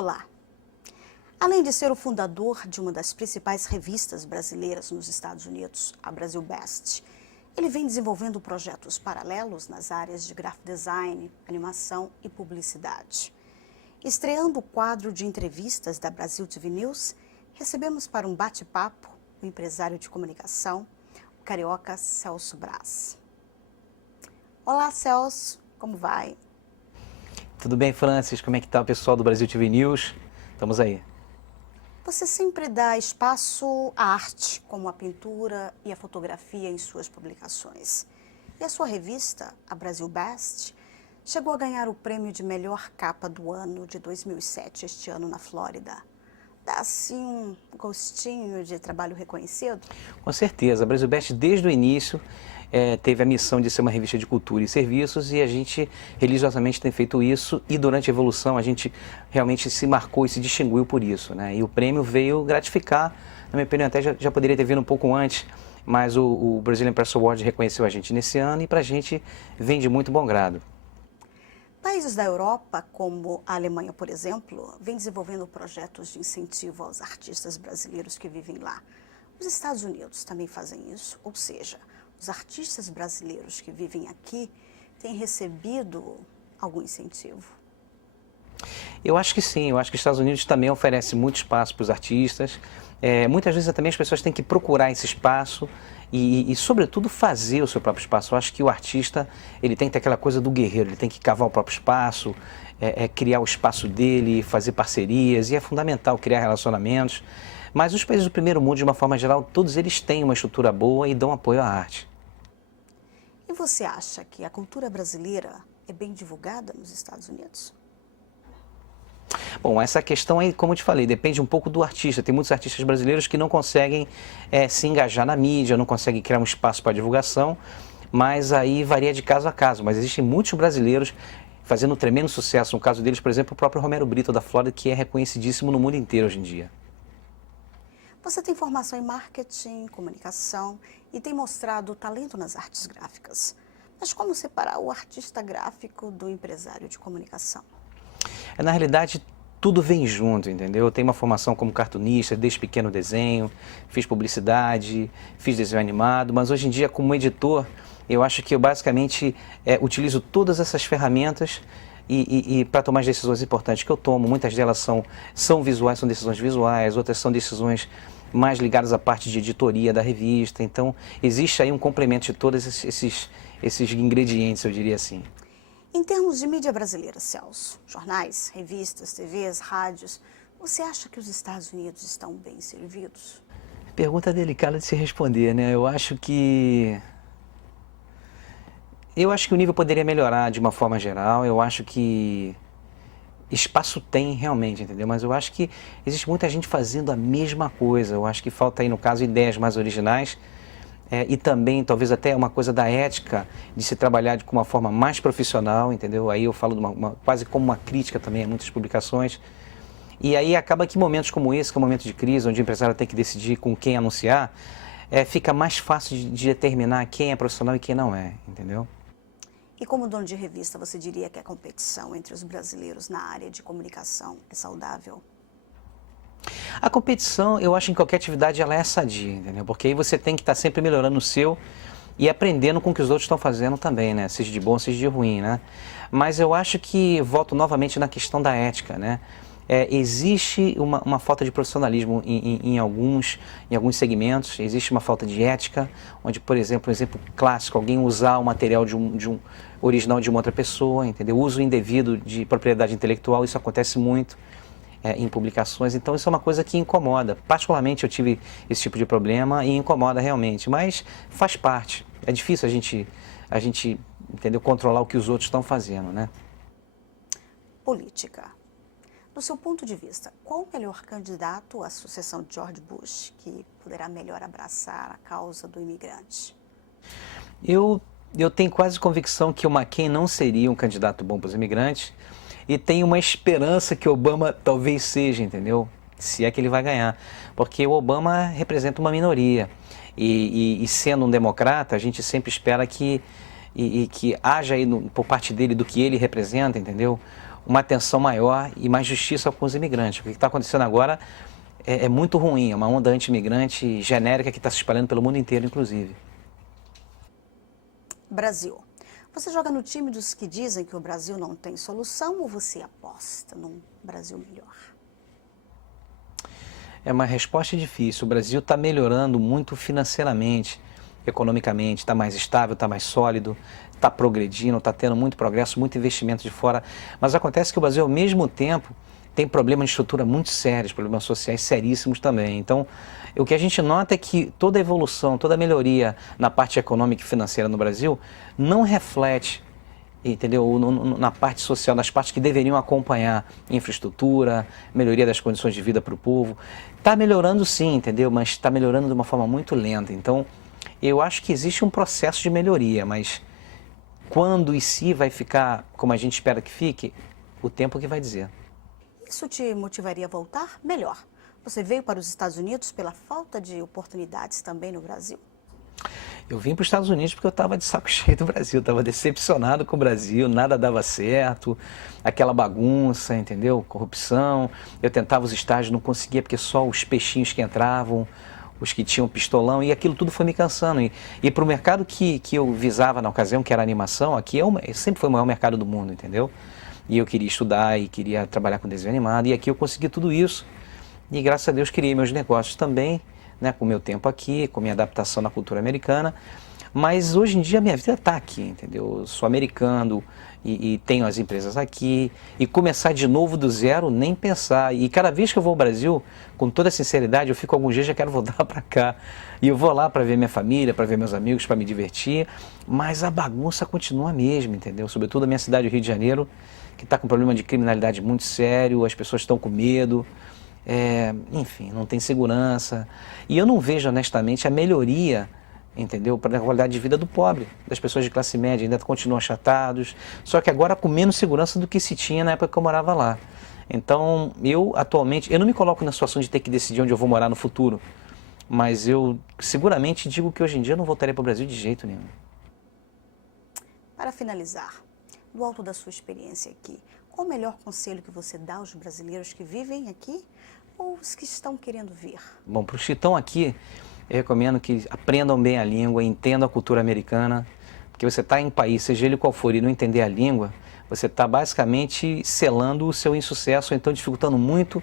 Olá! Além de ser o fundador de uma das principais revistas brasileiras nos Estados Unidos, a Brasil Best, ele vem desenvolvendo projetos paralelos nas áreas de graphic design, animação e publicidade. Estreando o quadro de entrevistas da Brasil TV News, recebemos para um bate-papo o empresário de comunicação, o carioca Celso Braz. Olá, Celso, como vai? Tudo bem, Francis? Como é que está o pessoal do Brasil TV News? Estamos aí. Você sempre dá espaço à arte, como a pintura e a fotografia em suas publicações. E a sua revista, a Brasil Best, chegou a ganhar o prêmio de melhor capa do ano de 2007, este ano na Flórida. Dá assim um gostinho de trabalho reconhecido? Com certeza, a Brasil Best desde o início teve a missão de ser uma revista de cultura e serviços e a gente religiosamente tem feito isso e durante a evolução a gente realmente se marcou e se distinguiu por isso, né? E o prêmio veio gratificar, na minha opinião até já poderia ter vindo um pouco antes, mas o Brazilian Press Award reconheceu a gente nesse ano e pra gente vem de muito bom grado. Países da Europa, como a Alemanha, por exemplo, vêm desenvolvendo projetos de incentivo aos artistas brasileiros que vivem lá. Os Estados Unidos também fazem isso, ou seja, os artistas brasileiros que vivem aqui têm recebido algum incentivo? Eu acho que sim, eu acho que os Estados Unidos também oferece muito espaço para os artistas. Muitas vezes também as pessoas têm que procurar esse espaço e, sobretudo, fazer o seu próprio espaço. Eu acho que o artista ele tem que ter aquela coisa do guerreiro, ele tem que cavar o próprio espaço, criar o espaço dele, fazer parcerias, e é fundamental criar relacionamentos. Mas os países do primeiro mundo, de uma forma geral, todos eles têm uma estrutura boa e dão apoio à arte. E você acha que a cultura brasileira é bem divulgada nos Estados Unidos? Bom, essa questão aí, como eu te falei, depende um pouco do artista. Tem muitos artistas brasileiros que não conseguem se engajar na mídia, não conseguem criar um espaço para divulgação, mas aí varia de caso a caso. Mas existem muitos brasileiros fazendo um tremendo sucesso. No caso deles, por exemplo, o próprio Romero Brito da Flórida, que é reconhecidíssimo no mundo inteiro hoje em dia. Você tem formação em marketing, comunicação e tem mostrado talento nas artes gráficas. Mas como separar o artista gráfico do empresário de comunicação? Na realidade, tudo vem junto, entendeu? Eu tenho uma formação como cartunista, desde pequeno desenho, fiz publicidade, fiz desenho animado, mas hoje em dia, como editor, eu acho que eu basicamente utilizo todas essas ferramentas e para tomar as decisões importantes que eu tomo. Muitas delas são visuais, são decisões visuais, outras são decisões mais ligadas à parte de editoria da revista. Então, existe aí um complemento de todos esses ingredientes, eu diria assim. Em termos de mídia brasileira, Celso, jornais, revistas, TVs, rádios, você acha que os Estados Unidos estão bem servidos? Pergunta delicada de se responder, né? Eu acho que o nível poderia melhorar de uma forma geral. Eu acho que espaço tem realmente, entendeu? Mas eu acho que existe muita gente fazendo a mesma coisa. Eu acho que falta aí, no caso, ideias mais originais. E também, talvez até uma coisa da ética, de se trabalhar com uma forma mais profissional, entendeu? Aí eu falo de quase como uma crítica também a muitas publicações. E aí acaba que momentos como esse, que é um momento de crise, onde o empresário tem que decidir com quem anunciar, fica mais fácil de determinar quem é profissional e quem não é, entendeu? E como dono de revista, você diria que a competição entre os brasileiros na área de comunicação é saudável? A competição, eu acho, em qualquer atividade, ela é sadia, entendeu? Porque aí você tem que estar sempre melhorando o seu e aprendendo com o que os outros estão fazendo também, né? Seja de bom, seja de ruim, né? Mas eu acho que, volto novamente na questão da ética, né? Existe uma falta de profissionalismo em alguns segmentos, existe uma falta de ética, onde, por exemplo, um exemplo clássico, alguém usar o material de um original de uma outra pessoa, entendeu? Uso indevido de propriedade intelectual, isso acontece muito em publicações, então isso é uma coisa que incomoda. Particularmente eu tive esse tipo de problema e incomoda realmente, mas faz parte. É difícil a gente entendeu, controlar o que os outros estão fazendo, né? Política. Do seu ponto de vista, qual o melhor candidato à sucessão de George Bush que poderá melhor abraçar a causa do imigrante? Eu tenho quase convicção que o McCain não seria um candidato bom para os imigrantes e tenho uma esperança que Obama talvez seja, entendeu? Se é que ele vai ganhar, porque o Obama representa uma minoria e sendo um democrata, a gente sempre espera que haja aí por parte dele do que ele representa, entendeu? uma atenção maior e mais justiça com os imigrantes. O que está acontecendo agora é muito ruim, é uma onda anti-imigrante genérica que está se espalhando pelo mundo inteiro, inclusive. Brasil. Você joga no time dos que dizem que o Brasil não tem solução ou você aposta num Brasil melhor? É uma resposta difícil. O Brasil está melhorando muito financeiramente, economicamente, está mais estável, está mais sólido, está progredindo, está tendo muito progresso, muito investimento de fora. Mas acontece que o Brasil, ao mesmo tempo, tem problemas de estrutura muito sérios, problemas sociais seríssimos também. Então, o que a gente nota é que toda a evolução, toda a melhoria na parte econômica e financeira no Brasil não reflete, entendeu, na parte social, nas partes que deveriam acompanhar infraestrutura, melhoria das condições de vida para o povo. Está melhorando sim, entendeu, mas está melhorando de uma forma muito lenta. Então, eu acho que existe um processo de melhoria, mas quando e se vai ficar como a gente espera que fique, o tempo que vai dizer. Isso te motivaria a voltar? Melhor. Você veio para os Estados Unidos pela falta de oportunidades também no Brasil? Eu vim para os Estados Unidos porque eu estava de saco cheio do Brasil, estava decepcionado com o Brasil, nada dava certo, aquela bagunça, entendeu? Corrupção. Eu tentava os estágios, não conseguia porque só os peixinhos que entravam, os que tinham pistolão, e aquilo tudo foi me cansando. E para o mercado que eu visava na ocasião, que era a animação, aqui sempre foi o maior mercado do mundo, entendeu? E eu queria estudar e queria trabalhar com desenho animado, e aqui eu consegui tudo isso. E graças a Deus criei meus negócios também, né, com o meu tempo aqui, com minha adaptação na cultura americana. Mas hoje em dia a minha vida está aqui, entendeu? Eu sou americano e tenho as empresas aqui. E começar de novo do zero, nem pensar. E cada vez que eu vou ao Brasil, com toda sinceridade, eu fico alguns dias e já quero voltar para cá. E eu vou lá para ver minha família, para ver meus amigos, para me divertir. Mas a bagunça continua a mesma, entendeu? Sobretudo a minha cidade, o Rio de Janeiro, que está com um problema de criminalidade muito sério, as pessoas estão com medo. Enfim, não tem segurança. E eu não vejo, honestamente, a melhoria, entendeu, para a qualidade de vida do pobre, das pessoas de classe média, ainda continuam achatados, só que agora com menos segurança do que se tinha na época que eu morava lá. Então, atualmente, eu não me coloco na situação de ter que decidir onde eu vou morar no futuro, mas eu seguramente digo que hoje em dia eu não voltaria para o Brasil de jeito nenhum. Para finalizar, do alto da sua experiência aqui, qual o melhor conselho que você dá aos brasileiros que vivem aqui ou os que estão querendo vir? Bom, para os que estão aqui, eu recomendo que aprendam bem a língua, entendam a cultura americana, porque você está em um país, seja ele qual for, e não entender a língua, você está basicamente selando o seu insucesso, ou então dificultando muito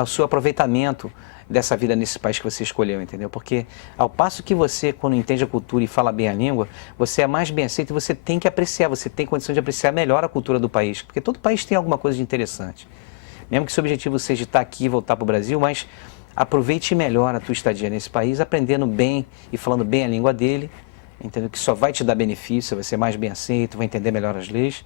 o seu aproveitamento dessa vida nesse país que você escolheu, entendeu? Porque ao passo que você, quando entende a cultura e fala bem a língua, você é mais bem aceito e você tem que apreciar, você tem condição de apreciar melhor a cultura do país, porque todo país tem alguma coisa de interessante. Mesmo que seu objetivo seja estar aqui e voltar para o Brasil, mas aproveite melhor a tua estadia nesse país, aprendendo bem e falando bem a língua dele, entendeu? Que só vai te dar benefício, vai ser mais bem aceito, vai entender melhor as leis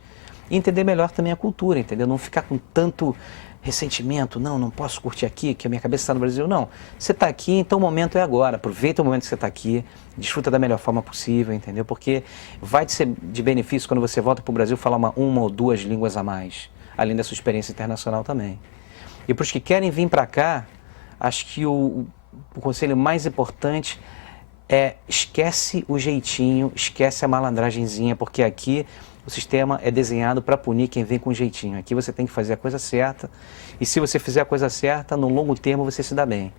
e entender melhor também a cultura, entendeu? Não ficar com tanto ressentimento, não posso curtir aqui, que a minha cabeça está no Brasil. Não, você está aqui, então o momento é agora, aproveita o momento que você está aqui, desfruta da melhor forma possível, entendeu? Porque vai te ser de benefício quando você volta para o Brasil falar uma ou duas línguas a mais, além da sua experiência internacional também. E para os que querem vir para cá, acho que o conselho mais importante é esquece o jeitinho, esquece a malandragenzinha, porque aqui o sistema é desenhado para punir quem vem com jeitinho. Aqui você tem que fazer a coisa certa e se você fizer a coisa certa, no longo termo você se dá bem.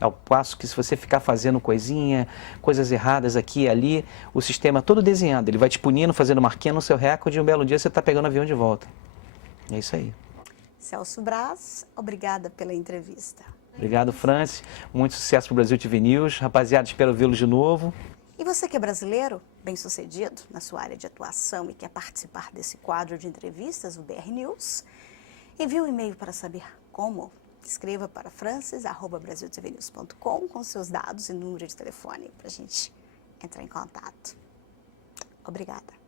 Ao passo que se você ficar fazendo coisas erradas aqui e ali, o sistema é todo desenhado, ele vai te punindo, fazendo marquinha no seu recorde e um belo dia você está pegando o avião de volta. É isso aí. Celso Braz, obrigada pela entrevista. Obrigado, Franci. Muito sucesso para o Brasil TV News. Rapaziada, espero vê-los de novo. E você que é brasileiro, bem-sucedido na sua área de atuação e quer participar desse quadro de entrevistas, o BR News, envie um e-mail para saber como. Escreva para francis@brasiltvnews.com com seus dados e número de telefone para a gente entrar em contato. Obrigada.